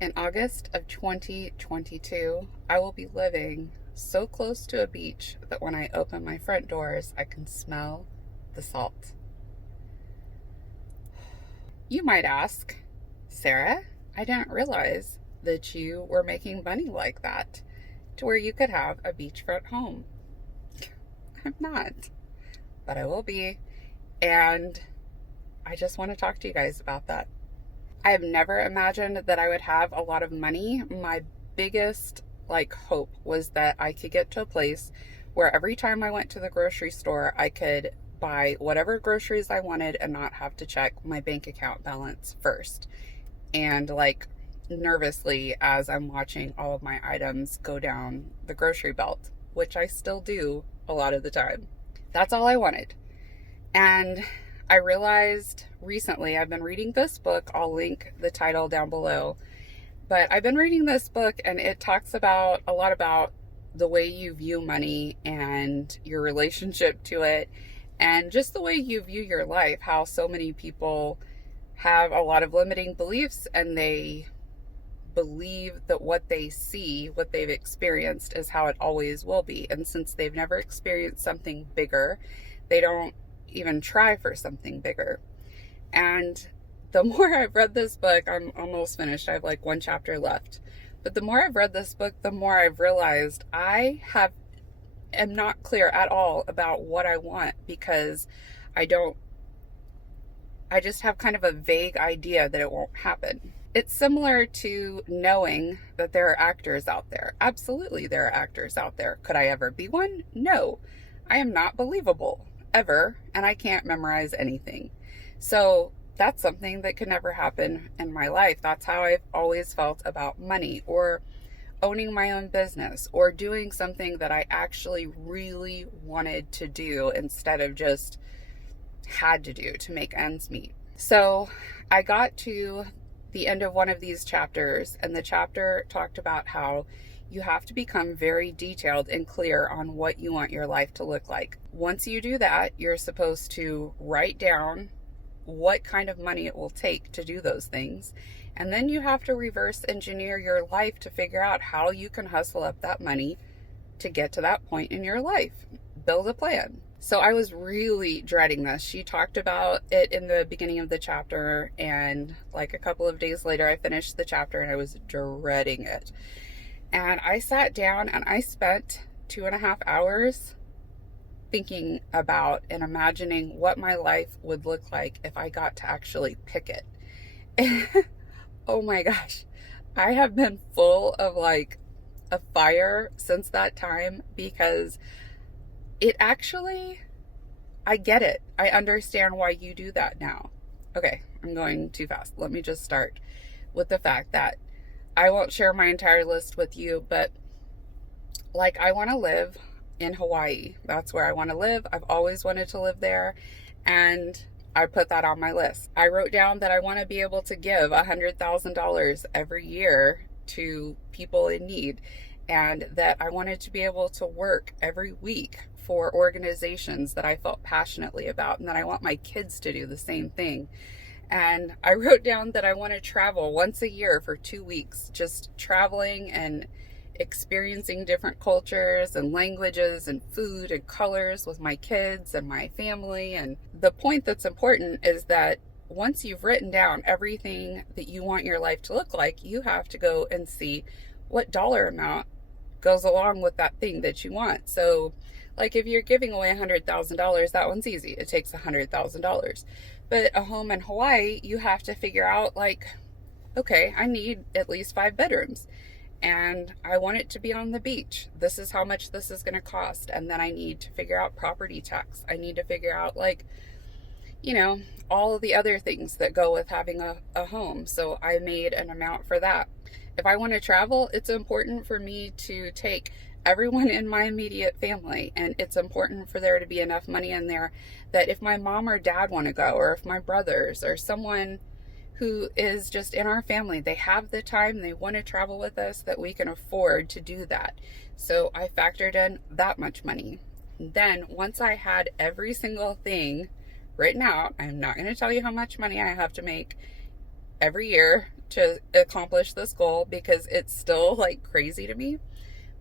In August of 2022, I will be living so close to a beach that when I open my front doors, I can smell the salt. You might ask, Sarah, I didn't realize that you were making money like that to where you could have a beachfront home. I'm not, but I will be. And I just want to talk to you guys about that. I have never imagined that I would have a lot of money. My biggest hope was that I could get to a place where every time I went to the grocery store, I could buy whatever groceries I wanted and not have to check my bank account balance first. And nervously as I'm watching all of my items go down the grocery belt, which I still do a lot of the time. That's all I wanted. And I realized recently, I've been reading this book. I'll link the title down below. But I've been reading this book and it talks about a lot about the way you view money and your relationship to it and just the way you view your life, how so many people have a lot of limiting beliefs and they believe that what they see, what they've experienced is how it always will be. And since they've never experienced something bigger, they don't even try for something bigger. And the more I've read this book, I'm almost finished. I have one chapter left. But the more I've read this book, the more I've realized am not clear at all about what I want because I just have kind of a vague idea that it won't happen. It's similar to knowing that there are actors out there. Absolutely, there are actors out there. Could I ever be one? No. I am not believable. Ever, and I can't memorize anything. So that's something that could never happen in my life. That's how I've always felt about money or owning my own business or doing something that I actually really wanted to do instead of just had to do to make ends meet. So I got to the end of one of these chapters, and the chapter talked about how you have to become very detailed and clear on what you want your life to look like. Once you do that, you're supposed to write down what kind of money it will take to do those things. And then you have to reverse engineer your life to figure out how you can hustle up that money to get to that point in your life. Build a plan. So I was really dreading this. She talked about it in the beginning of the chapter, and a couple of days later, I finished the chapter and I was dreading it. And I sat down and I spent 2.5 hours thinking about and imagining what my life would look like if I got to actually pick it. Oh my gosh. I have been full of a fire since that time because I get it. I understand why you do that now. Okay, I'm going too fast. Let me just start with the fact that I won't share my entire list with you, but I want to live in Hawaii. That's where I want to live. I've always wanted to live there, and I put that on my list. I wrote down that I want to be able to give $100,000 every year to people in need, and that I wanted to be able to work every week for organizations that I felt passionately about, and that I want my kids to do the same thing. And I wrote down that I want to travel once a year for 2 weeks, just traveling and experiencing different cultures and languages and food and colors with my kids and my family. And the point that's important is that once you've written down everything that you want your life to look like, you have to go and see what dollar amount goes along with that thing that you want. So if you're giving away $100,000, that one's easy. It takes $100,000. But a home in Hawaii, you have to figure out okay, I need at least 5 bedrooms and I want it to be on the beach. This is how much this is going to cost. And then I need to figure out property tax. I need to figure out all of the other things that go with having a home. So I made an amount for that. If I want to travel, it's important for me to take everyone in my immediate family, and it's important for there to be enough money in there that if my mom or dad want to go, or if my brothers or someone who is just in our family, they have the time, they want to travel with us, that we can afford to do that. So I factored in that much money. Then once I had every single thing written out, I'm not going to tell you how much money I have to make every year to accomplish this goal because it's still like crazy to me.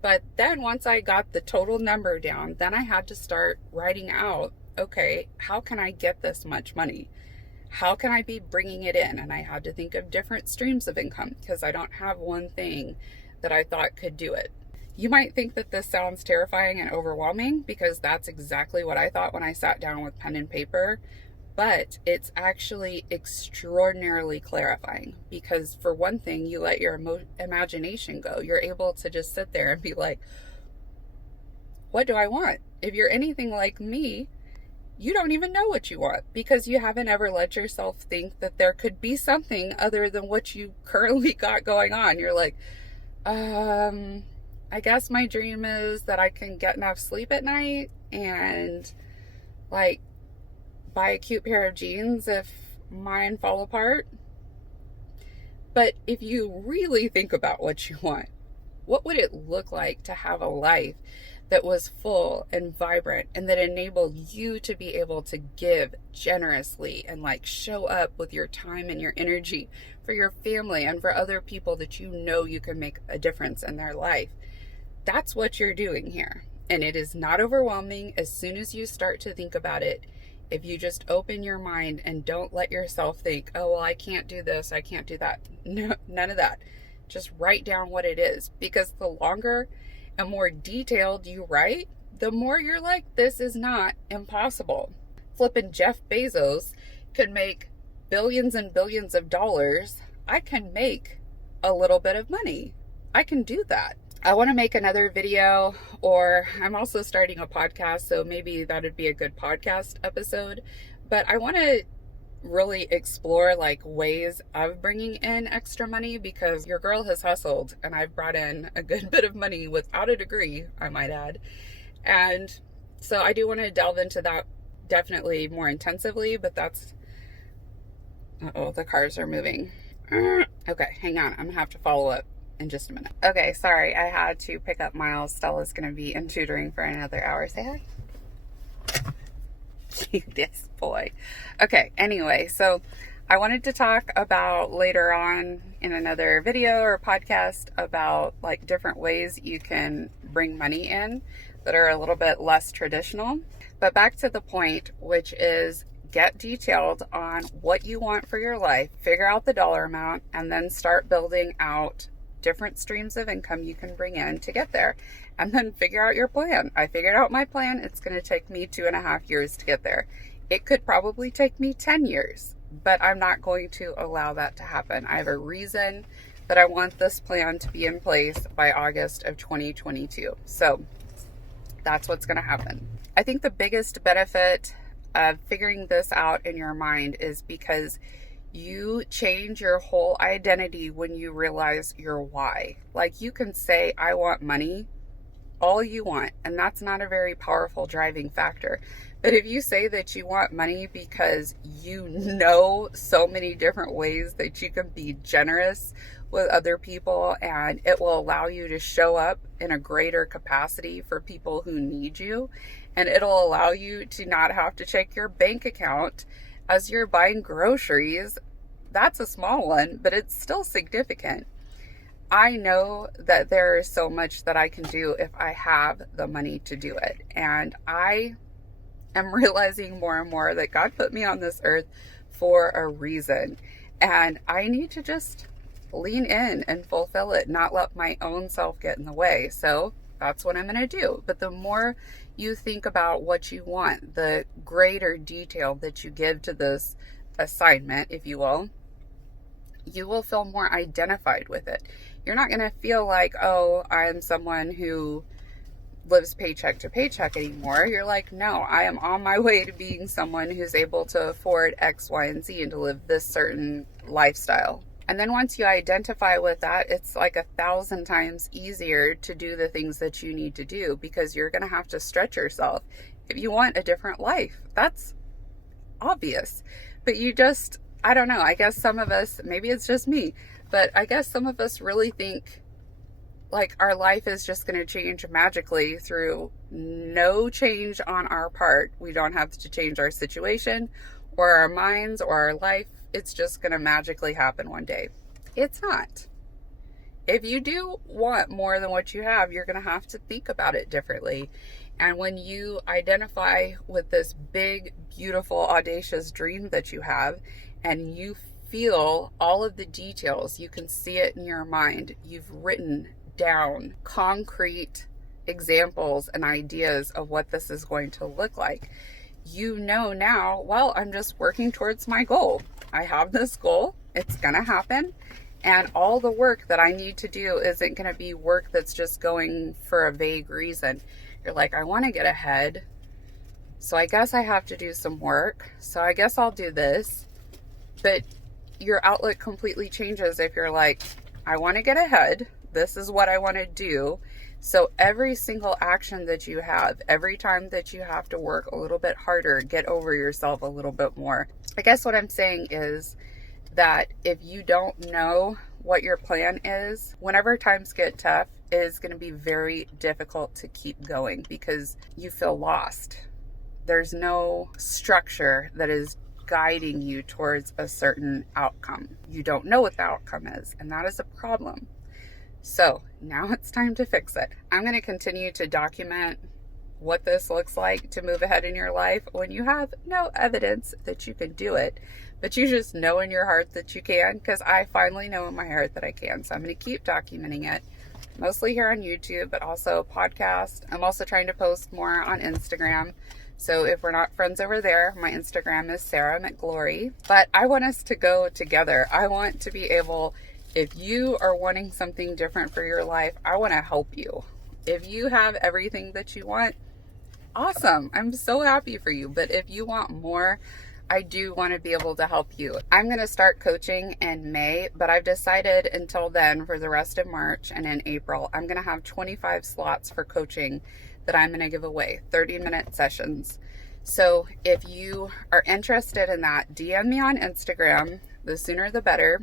But then once I got the total number down, then I had to start writing out, okay, how can I get this much money? How can I be bringing it in? And I had to think of different streams of income because I don't have one thing that I thought could do it. You might think that this sounds terrifying and overwhelming because that's exactly what I thought when I sat down with pen and paper. But it's actually extraordinarily clarifying because, for one thing, you let your imagination go. You're able to just sit there and be like, what do I want? If you're anything like me, you don't even know what you want because you haven't ever let yourself think that there could be something other than what you currently got going on. You're like, I guess my dream is that I can get enough sleep at night and like buy a cute pair of jeans if mine fall apart. But if you really think about what you want, what would it look like to have a life that was full and vibrant and that enabled you to be able to give generously and like show up with your time and your energy for your family and for other people that you know you can make a difference in their life? That's what you're doing here. And it is not overwhelming as soon as you start to think about it. If you just open your mind and don't let yourself think, oh, well, I can't do this, I can't do that. No, none of that. Just write down what it is. Because the longer and more detailed you write, the more you're like, this is not impossible. Flipping Jeff Bezos could make billions and billions of dollars. I can make a little bit of money. I can do that. I want to make another video, or I'm also starting a podcast, so maybe that would be a good podcast episode. But I want to really explore like ways of bringing in extra money because your girl has hustled and I've brought in a good bit of money without a degree, I might add. And so I do want to delve into that definitely more intensively, but that's, the cars are moving. Okay, hang on. I'm gonna have to follow up in just a minute. Okay, sorry, I had to pick up Miles. Stella's gonna be in tutoring for another hour. Say hi. Cutest boy. Okay, anyway, so I wanted to talk about later on in another video or podcast about like different ways you can bring money in that are a little bit less traditional. But back to the point, which is get detailed on what you want for your life, figure out the dollar amount, and then start building out different streams of income you can bring in to get there, and then figure out your plan. I figured out my plan. It's going to take me 2.5 years to get there. It could probably take me 10 years, but I'm not going to allow that to happen. I have a reason that I want this plan to be in place by August of 2022. So that's what's going to happen. I think the biggest benefit of figuring this out in your mind is because you change your whole identity when you realize your why. Like you can say, I want money all you want, and that's not a very powerful driving factor. But if you say that you want money because you know so many different ways that you can be generous with other people and it will allow you to show up in a greater capacity for people who need you, and it'll allow you to not have to check your bank account as you're buying groceries, that's a small one, but it's still significant. I know that there is so much that I can do if I have the money to do it. And I am realizing more and more that God put me on this earth for a reason. And I need to just lean in and fulfill it, not let my own self get in the way. So that's what I'm going to do. But the more you think about what you want, the greater detail that you give to this assignment, if you will feel more identified with it. You're not going to feel like, oh, I'm someone who lives paycheck to paycheck anymore. You're like, no, I am on my way to being someone who's able to afford X, Y, and Z and to live this certain lifestyle. And then once you identify with that, it's like 1,000 times easier to do the things that you need to do because you're going to have to stretch yourself if you want a different life. That's obvious. But you just, I don't know, I guess some of us, maybe it's just me, but I guess some of us really think like our life is just going to change magically through no change on our part. We don't have to change our situation or our minds or our life. It's just going to magically happen one day. It's not. If you do want more than what you have, you're going to have to think about it differently. And when you identify with this big, beautiful, audacious dream that you have, and you feel all of the details, you can see it in your mind. You've written down concrete examples and ideas of what this is going to look like. You know now, well, I'm just working towards my goal. I have this goal. It's going to happen. And all the work that I need to do isn't going to be work that's just going for a vague reason. You're like, I want to get ahead, so I guess I have to do some work. So I guess I'll do this. But your outlook completely changes if you're like, I want to get ahead. This is what I want to do. So every single action that you have, every time that you have to work a little bit harder, get over yourself a little bit more. I guess what I'm saying is that if you don't know what your plan is, whenever times get tough, it is going to be very difficult to keep going because you feel lost. There's no structure that is guiding you towards a certain outcome. You don't know what the outcome is, and that is a problem. So now it's time to fix it. I'm going to continue to document what this looks like to move ahead in your life when you have no evidence that you can do it, but you just know in your heart that you can, because I finally know in my heart that I can. So I'm going to keep documenting it, mostly here on YouTube, but also podcast. I'm also trying to post more on Instagram. So if we're not friends over there, my Instagram is Sarah McGlory. But I want us to go together. I want to be able, if you are wanting something different for your life, I want to help you. If you have everything that you want, awesome. I'm so happy for you. But if you want more, I do want to be able to help you. I'm going to start coaching in May, but I've decided until then, for the rest of March and in April, I'm going to have 25 slots for coaching that I'm going to give away, 30-minute sessions. So if you are interested in that, DM me on Instagram, the sooner the better,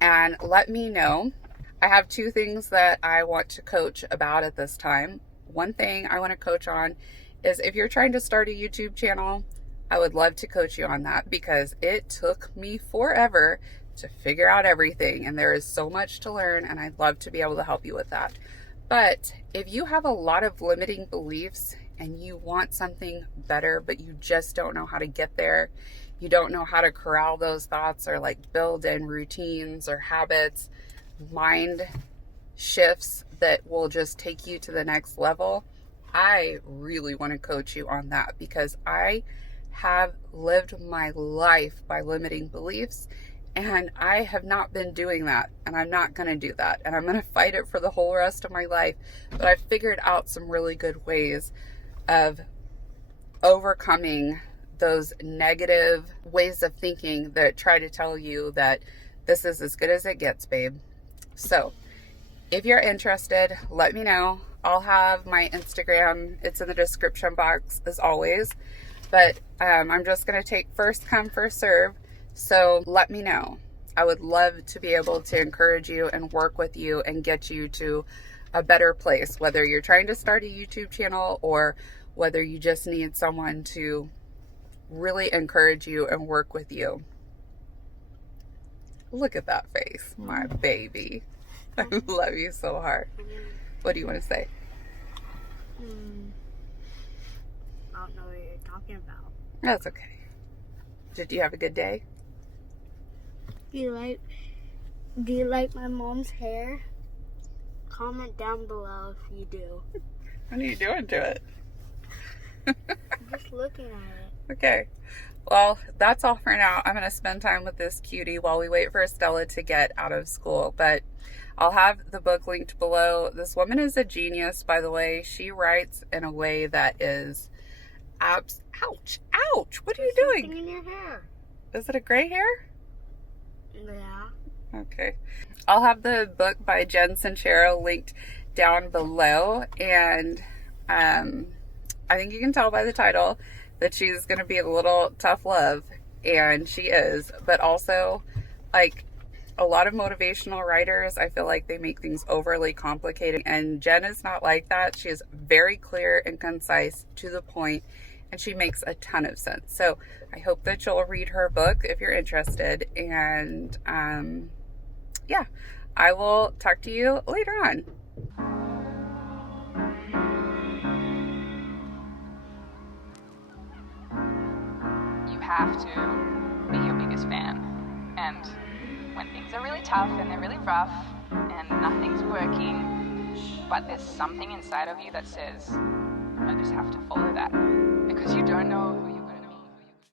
and let me know. I have two things that I want to coach about at this time. One thing I want to coach on is if you're trying to start a YouTube channel, I would love to coach you on that because it took me forever to figure out everything, and there is so much to learn, and I'd love to be able to help you with that. But if you have a lot of limiting beliefs and you want something better, but you just don't know how to get there, you don't know how to corral those thoughts or like build in routines or habits, mind shifts that will just take you to the next level, I really want to coach you on that because I have lived my life by limiting beliefs, and I have not been doing that, and I'm not going to do that, and I'm going to fight it for the whole rest of my life. But I've figured out some really good ways of overcoming those negative ways of thinking that try to tell you that this is as good as it gets, babe. So if you're interested, let me know. I'll have my Instagram. It's in the description box as always. But I'm just going to take first come, first serve. So let me know. I would love to be able to encourage you and work with you and get you to a better place, whether you're trying to start a YouTube channel or whether you just need someone to really encourage you and work with you. Look at that face, my baby. I love you so hard. What do you want to say? I don't know what you're talking about. That's okay. Did you have a good day? Do you like my mom's hair? Comment down below if you do. What are you doing to it? I'm just looking at it. Okay. Well, that's all for now. I'm going to spend time with this cutie while we wait for Stella to get out of school. But I'll have the book linked below. This woman is a genius, by the way. She writes in a way that is ouch, ouch. What are you doing? Something in your hair. Is it a gray hair? Yeah. Okay. I'll have the book by Jen Sincero linked down below. And I think you can tell by the title that she's going to be a little tough love. And she is. But also, like, a lot of motivational writers, I feel like they make things overly complicated. And Jen is not like that. She is very clear and concise, to the point, and she makes a ton of sense. So I hope that you'll read her book if you're interested. And yeah, I will talk to you later on. You have to be your biggest fan. And when things are really tough and they're really rough and nothing's working, but there's something inside of you that says, I just have to follow that. Because you don't know